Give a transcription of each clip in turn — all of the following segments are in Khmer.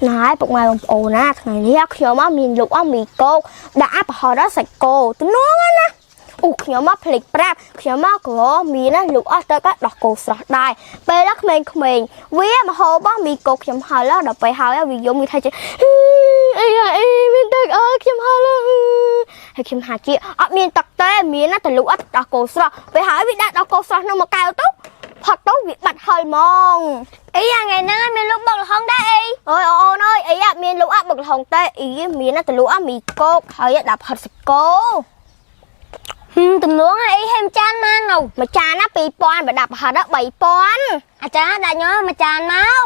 Nói bụng ngoài bụng ồn á, ngàyนี้ខ្ញុំមកមានលក់អស់មីកោកដាក់ប្រហោដល់សាច់គោទំនួងណាខ្ញុំមកភ្លេចប្រាប់ខ្ញុំមកក៏មានណាលក់អស់ទៅក៏ដោះគោស្រស់ដែរពេលđóក្មេងៗវាមកហូបរបស់មីកោកខ្ញុំហើយដល់ពេលហើយវាយំវាថាចេះអីមានទឹកអើខ្ញុំហើយហើយខ្ញុំថាជាអត់មានទឹកទេមានណាតែលក់អត់ដោះគោស្រស់ពេលហើយវាដាក់ដោះគោស្រស់ក្នុងមួយកែវទៅផុតទៅវាបាត់ហើយហ្មងអីថ្ងៃហ្នឹងមានលក់បុកល្ហុងដែរអីអូយអូនអើយអីមានលក់បុកល្ហុងទេអីមានណាតែលក់មីកោកហើយដាក់ផុតសាច់គោទំនួងអីហេមចានមកនោះមួយចានណា2000បើដាក់ប្រហិត3000អាចារ្យដាក់ញ៉ោមួយចានមក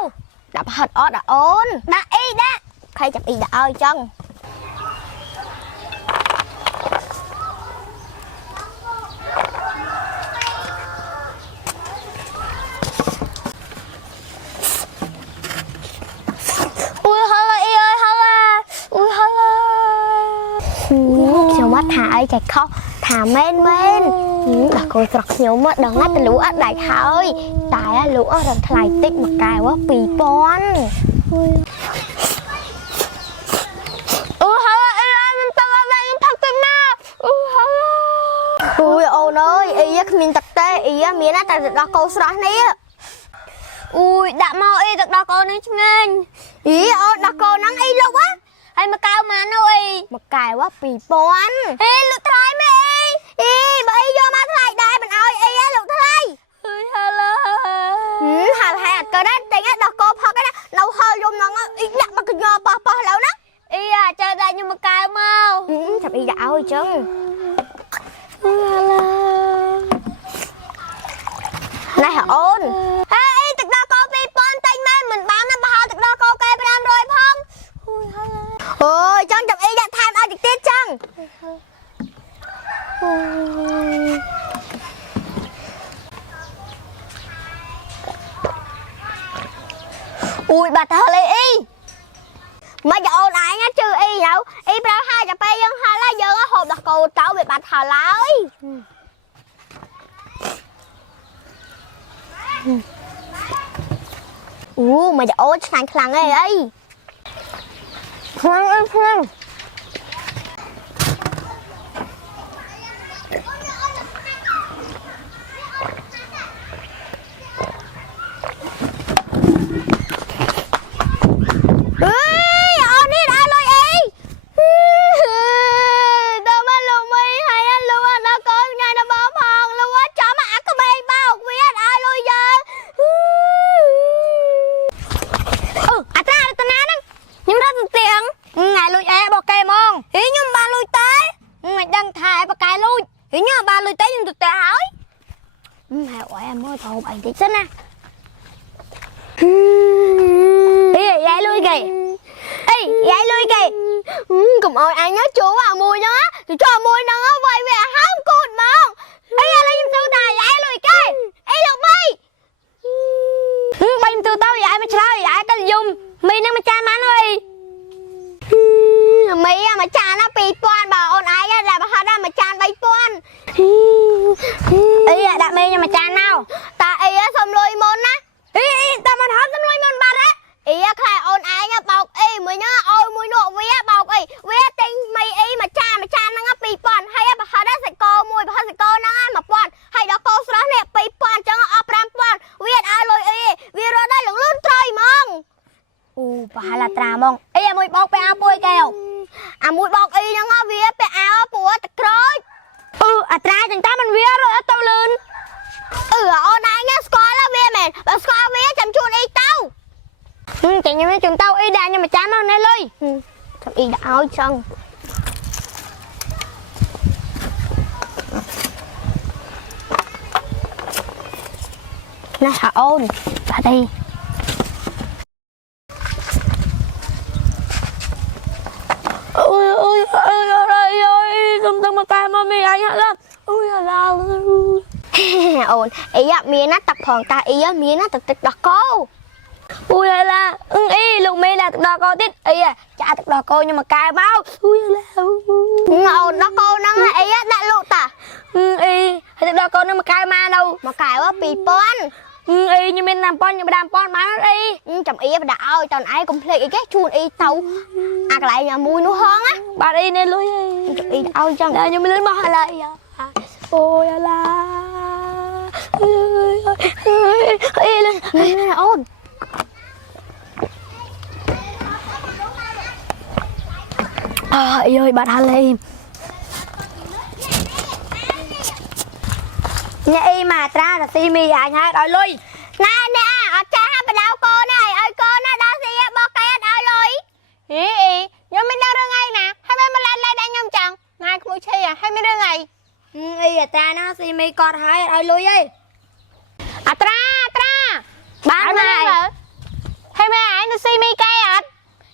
ដាក់ប្រហិតអត់អូនដាក់អីដាក់ខៃចាប់អីដាក់ឲ្យចឹងអូយហល់អីអើយហល់អូយហល់ខ្ញុំមកថាអីចៃខុសថាមែនដល់គោស្រស់ខ្ញុំមកដល់ណាតលូអត់ដាច់ហើយតែលូអស់រំថ្លៃតិចមួយកែវ2000អូហើយអីមិនទៅអត់វិញផឹកទឹកណាអូហើយអូយអូនអើយអីគ្មានទឹកទេអីមានតែទឹកដោះគោស្រស់នេះអូយដាក់មកអីទឹកដោះគោនេះឆ្ងាញ់អីអូនដោះគោហ្នឹងអីលុបហើយមួយកែវមកនោះអីមួយកែវ2000ហេលក់ថ្លៃមែនអីបើអីយកមកថ្លៃដែរមិនអោយអីលក់ថ្លៃអើយហឡូហើយអត់កើតទេតែដោះគោផឹកណានៅហល់យំហ្នឹងអីដាក់មកកញ្ញប៉ះឡូវណាអីចើដាក់ខ្ញុំមួយកែវមកចាប់អីដាក់ឲ្យចឹងហឡូណែអូនហេអីទឹកដោះគោ2000តែមែនមិនបានណាបោះទឹកដោះគោកែ500ផងអូយចឹងចាប់អីដាក់ថែមឲ្យតិចទៀតចឹងអូយបាត់ហើយអីមកយកអូនឯងជឿអីទៅអីប្រើហើយទៅពេលយើងហល់ហើយយើងហូបដោះគោទៅវាបាត់ហើយឡើយអូមកយកអូនឆ្ងាញ់ខ្លាំងអីខ្លាំងអីខ្លាំងthôi bạn tí xính á dạy lui kìa dạy lui kìa cùng ơi ai nhớ chú à mùi nó thì cho mùi nó quay về không cút mà lấy giùm tôi tài dạy lui kìa được mi bay từ tao dạy mà sao dạy cái dùng mi nó mà cha má nó đi mi mà cha nó bị quan bà ôn ai là bà hơi ra mà cha bay quan đặt mi nhưng mà cha nào ta xong lôi môn á ta mà hết xong lôi môn bà đấy khai ôn ai nha bọc mới nhớ ôi mùi nụ vía bọc vía tinh mày mà cha nó ngắp bị bọn hay bà hơi ra sạch cô mùi bà hơi sạch cô nó mà bọn hay đó cô sửa nè bị bọn chẳng ở pram bọn vía ai lôi vía rồi đây lưỡng luôn trời mong bà là trà mong mùi bọc bè áo bôi kèo mùi bọc nhưng vía bè áo bùa tạch rồi trai chẳng ta mình vía rồi tao lên ôn ai nhá score là vía mẹ bà score vía chăm chuồn y tao chẳng như mấy trường tao y đà nhưng mà chán hơn đây lui chăm y đã áo chân nè hả ôn vào đây ôi tao mà cay mà mày anh hả lắm ôi là ôn ý miếng nó tập phòng ta ý miếng nó tập đặc cô ui là lục mi là đo cô tít cha đo cô nhưng mà cay máu ui là ôn đo cô nó ấy đã lụt à đo cô nhưng mà cay ma đâu mà cay quá bị pon y như bên làm pon như làm pon má đi chồng y đã ơi toàn ai cũng plei cái chuồn y tàu lại nhà mui nó hơn á bà đi nên lui chồng y ơi chồng như mình lên mà lại ôi là lên ôn ơi bạn Hà Lê nhà y mà ra là ti mi anh hai đòi lui nè nè ở cha bà đau cô này ơi cô nó đau gì á bò cái đau lui ý nhưng mình đau ngay nè hai bên mà lên anh nhom chẳng ngay cũng chi à hai bên đau ngày y là ta nó ti mi con hai đòi lui đi tra bán này hai bên ai nó si mi cây à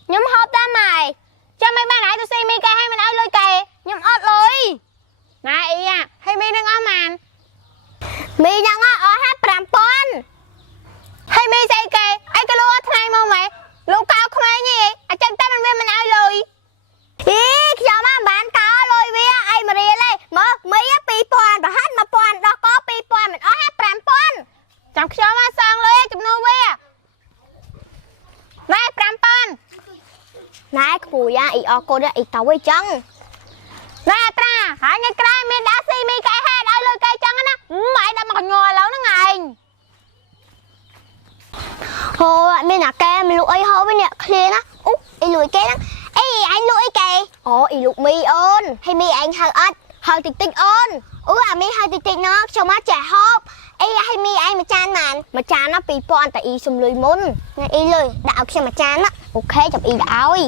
nhóm hộp ta mày cho mấy bạn ai nó si mi cây hay mình ai lôi cây nhóm ớt lôi này ý à hai bên đừng ớt màn miยังอ่ะอ๋อให้ปรำปอน hai bên xây cây ai cái lúa thay mà mày lúa cao không ai nhỉ à chân tay mình bên mình ai lôi อีខ្ញុំមកបានកោលុយវាអីមករៀលឯងមើលមី2000ប្រហែល1000ដល់កោ2000មិនអស់5000 ចាំខ្ញុំមកសងលុយចំនួនវាណែ5000 ណែក្មួយយ៉ាអ៊ីអកូនអ៊ីតៅអីចឹង ណែត្រាហើយថ្ងៃក្រោយមានដាក់ស៊ីមីកែហេតុឲ្យលុយកែចឹងណាម៉ែដាក់មកញ័រឡូវហ្នឹងឯង ហូមានអាកែមិនលក់អីហូបវិញនេះគ្នាណាអូអ៊ីលុយកែហ្នឹងអីអញលក់អីកែអូអ៊ីលក់មីអូនហើយមីអញហៅអត់ហៅតិចតិចអូនអូអាមីហៅតិចតិចណោះខ្ញុំមកចាហូបអីហើយមីអញមួយចានបានមួយចានណា2000តែអ៊ីសុំលុយមុនថ្ងៃអ៊ីលុយដាក់ឲ្យខ្ញុំមួយចានណាអូខេចាំអ៊ីដាក់ឲ្យ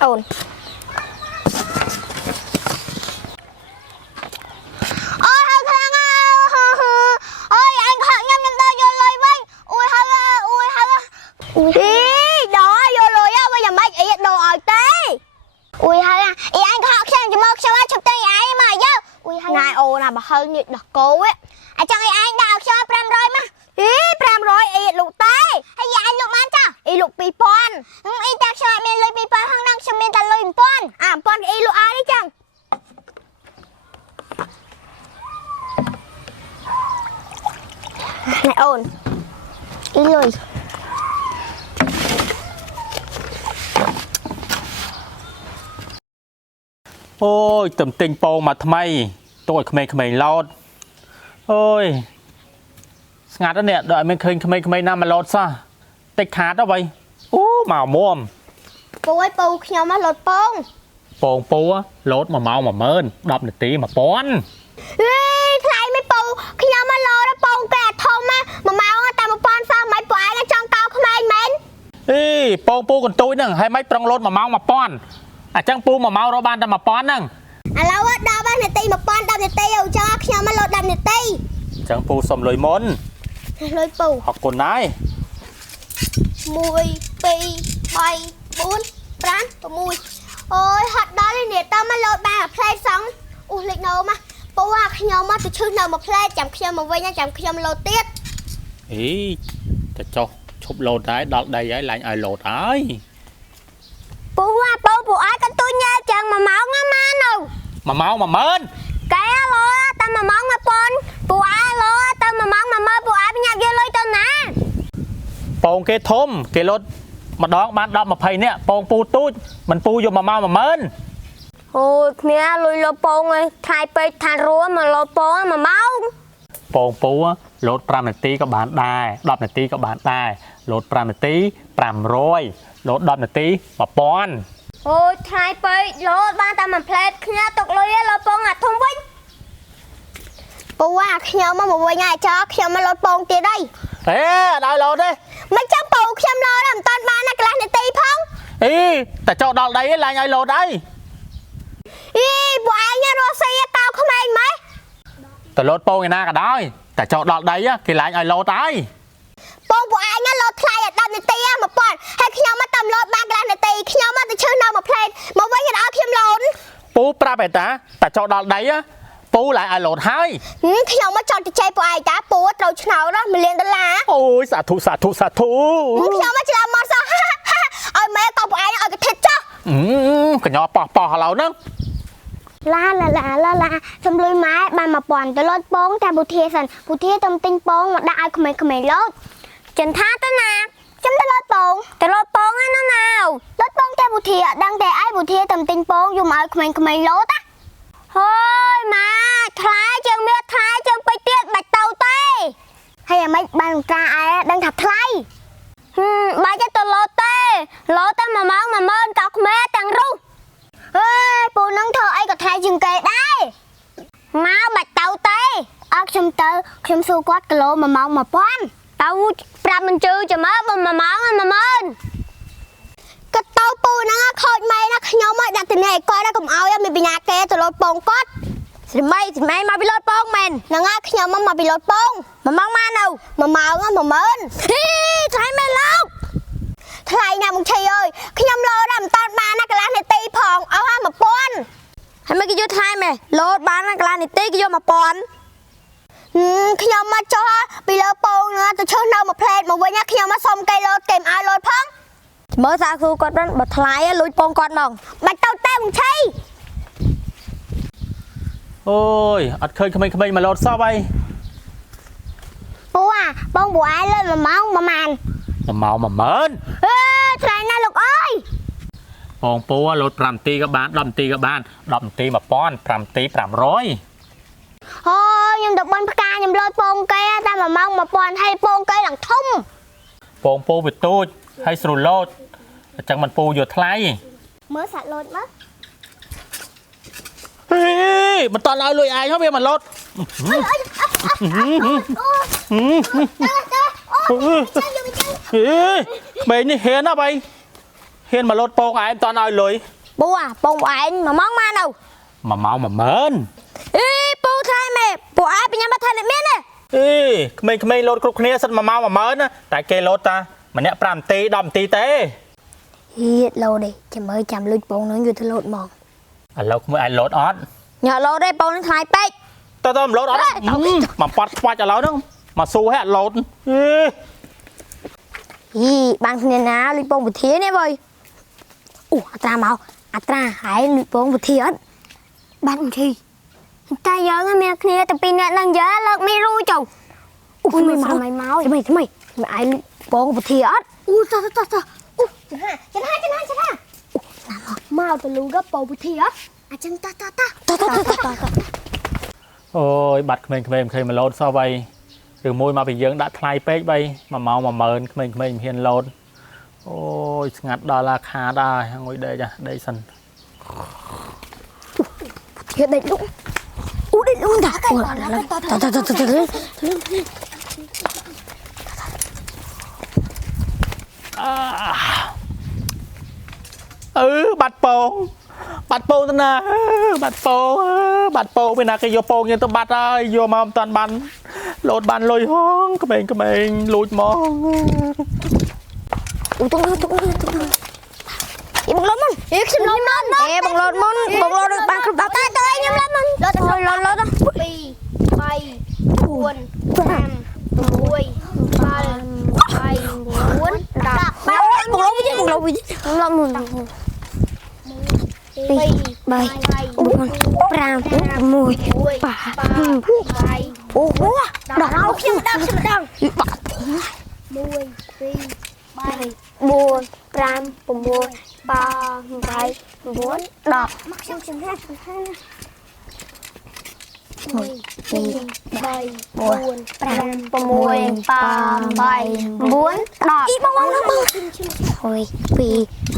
ổn ôi hơi khang ôi anh khang nhâm nhâm tay vô lôi với ui hơi ý đó vô lôi á bây giờ mấy ý đồ ở tê ui hơi ý anh khang xem cho mơ sao chụp tay ai mà vô ui hơi này ồ nào mà hơi nhiệt đặc cố ấy à chẳng ai anh đào cho pram rồi mà ý pram rồi ý lục tê hay giờ anh lục man cho ý lục pi pon ý ta cho anh lôi pi pon hăng năng cho mình ta lôi pon à pon ý lục ai đấy chẳng này ổn ý lôi ôi tầm tình bầu mà thay tôi khmei lót ôi ngạt đó nè đợi mình khmei nam mà lót sao tách khát đó vậy màu muồmปูไอ้ปูขยมมาหลดปง ปูá lót mà mau mà mơn đập được tí mà pón เฮ้ยใครไม่ปูขยมมาหลดแล้วปงแกะทองมาเมาแต่มาปอนฟ้าไม้ปลายแล้วจังเกาขมายเหม็น êปูcòn tôi nè hay mấy prong lót mà mau mà pon à chẳngปูmà mau rồi ban ta mà pon nè ឥឡូវដល់បាននាទី1000 10នាទីឲ្យចោលខ្ញុំមកលោត10នាទី chẳngปูsầm lôi món លុយពូ học con nái 1 2 3 4 5 6អូយហត់ដល់នេះតើមកលោតបានផ្លែសងអូលេចណូមកពូអាខ្ញុំមកទៅឈឺនៅមួយផ្លែចាំខ្ញុំមកវិញចាំខ្ញុំលោតទៀត ý cho chụp lột đấy đọt đây ấy lại ai lột ấy ពូអាពូអាយកន្ទុយញ៉ាចាំមកម៉ោងណាម៉ានៅ mà mau mà mơn កែលោតែមកម៉ោងមកប៉ុនពូអាលោតែមកម៉ោងមកមើលពូអាបញ្ញាយកលុយទៅណា pon cái thôm cái lột mà đón ban đọt mà phây nè pon pu tút mình pu vô mà mau mà mơn អូគ្នាលុយលោពងឯងថ្លៃពេកថារួមកលោពងមកម៉ោង pon pu á lột 5 นาทีก็bán đài 10 นาทีก็bán đài lột 5 นาที500 lột 10 นาทีmà pon អូយថ្លៃពេកលោបានតែមួយផ្លែតគ្នាទុកលុយឯងលោពងអាធំវិញពូអាខ្ញុំមកវិញហើយចោខ្ញុំមកលោពងទៀតអី ê đòi lột đi មិនចាំពូខ្ញុំលោដល់មិនតាន់បានណាកន្លះនាទីផង ý ta cho đọt đây là ai lột đây អីពូឯងរស់ស៊ីកៅក្មេងម៉េច ta lột pon ngày na cả đói ta cho đọt đây á cái lại ai lột đây ពងពូឯងលោថ្លៃ10នាទី1000ហើយខ្ញុំមកតាមលោបានកន្លះនាទីខ្ញុំមកទៅឈឺនៅមួយផ្លែតមកវិញឲ្យខ្ញុំលោន pu pra bè ta cho đọt đây á pu lại ai lột hai ខ្ញុំមកចង់ទៅចែកពូឯងតាពូត្រូវឆ្នោត1 លានដុល្លារ ôi xả thú ខ្ញុំមកច្រឡំមកសោះឲ្យម៉ែកូនពូឯងឲ្យកធិតចុះ cái nhỏ bỏ lâu nữa ឡាសំលុយម៉ែបាន1000ទៅលោតពងតែពុធាសិនពុធាទៅទិញពងមកដាក់ឲ្យក្មេងៗលោតចិនថាទៅណាចាំទៅលោតពងណាណាលោតពងតែពុធាអត់ដឹងតែឯងពុធាទៅទិញពងយកមកឲ្យក្មេងៗលោតណាហើយម៉ែថ្លៃជាងមានថ្លៃជាងពេជ្រទៀតបាច់ទៅទេហើយអាម៉េចបានត្រាឯងដឹងថាថ្លៃបាច់ទៅលោតតែ10000ក៏ក្មេងទាំងរុះ เฮ้ยปูนังเธอไอ้กับไทยจึงเกยได้มาบัดเตาเต้เอาชมเตอชมสูกอดกะโลมาเมามาป้อนเตาปราบมันจือจะมาบ่มาเมามาเมินกะเตาปูนังคอยไม่นะขยมมาดักแต่ไหนก้อยนะผมเอายังมีปัญญาแกจะลดปองกอดสิไม่มาไปลดปองแมนนังขยมมาไปลดปองมาเมามาเอามาเมามาเมินฮีใช่ไหมลูก ថ្លៃណាมึงชัยเอ้ยខ្ញុំលោតតាមតតបានណាកន្លះនាទីផងអស់ហើយ1000ហើយមិនគេយកថ្លៃមែនលោតបានណាកន្លះនាទីគេយក1000ខ្ញុំមកចុះពីលើពងទៅឈើនៅមួយផ្លេតមកវិញខ្ញុំមកសុំគេលោតគេមិនឲ្យលោតផងមើលសាគ្រូគាត់បើថ្លៃលួចពងគាត់មកបាច់ទៅតែมึงชัย ôi ắt khơi khơi khơi mà lột sao vậy ពូអាបងពូឯងលើ1ម៉ោងប្រហែល mà mến ថ្លៃណាស់លោកអើយ បងពូលត់5ទីក៏បាន10ទីក៏បាន10ទី1000 5ទី500 អូខ្ញុំទៅបនផ្កាខ្ញុំលោតពងគេតែ1ម៉ោង1000ហើយពងគេឡើងធំ បងពូវាទូចហើយស្រួលលោតអញ្ចឹងមិនពូយកថ្លៃ មើលសាក់លោតមើល ហេមិនតន់ឲ្យលុយឯងហ៎វាមកលោត màyនេះហ៊ានណាបាយហ៊ានមកលោតពងឯងតន់ឲ្យលុយ ពូអាពងឯង1ម៉ោងមកនៅ 1ម៉ោង10000 អេពូថ្លៃមែនពូឯងបញ្ញាមកថៃមានទេ អេក្មេងៗលោតគ្រប់គ្នាសិត1ម៉ោង10000ណាតែគេលោតតាម្នាក់5នាទី10នាទីទេ ហៀតលោតទេចាំមើលចាំលុយពងនឹងយកទៅលោតមក ឥឡូវក្មួយឯងលោតអត់ ញ៉ាលោតទេពងនឹងថ្លៃពេក តើមិនលោតអត់មកប៉ាត់ខ្វាច់ឥឡូវហ្នឹងមកស៊ូហេអត់លោត បានគ្នាណាលុយពងវិធានេះបើអូអត្រាមកអត្រាហើយលុយពងវិធាអត់បានអញ្ជើញតែយើងមានគ្នាតែពីរនាក់នឹងយើលើកមីរូចុះអូមិនមកថ្មីឯងលុយពងវិធាអត់អូតអូចំហាមកទៅលូកពងវិធាអត់អញ្ចឹងត អូយបាត់ក្មេងៗមិនឃើញមកលោតសោះវៃ ឬមួយមកពីយើងដាក់ថ្លៃពេកបី1ម៉ោង10000ក្មេងៗមិនហ៊ានលោតអូយស្ងាត់ដល់ឡាខាដែរងុយដេកដេកសិន គេដេកលុកអូដេកលុកតាបាត់ពងទៅណាបាត់ពងពេលណាគេយកពងយើងទៅបាត់ហើយយកមកមិនតាន់បានលោតបានលុយហងក្មេងលួចមក អូទុកបងលោតមុនខ្ញុំលោតមុនបងលោតមុនបានគ្រប់10តែខ្ញុំលោតមុនលោត 2 3 4 5 6 7 8 9 10 មកបងលោតវិញលោតមុន 2 3 4 5 6 7 8 9 10 អូដល់ដល់ខ្ញុំដល់1 2 3 4 5 6 7 8 9 10 មកខ្ញុំជំហាន 1 2 3 4 5 6 7 8 9 10 អីបង 2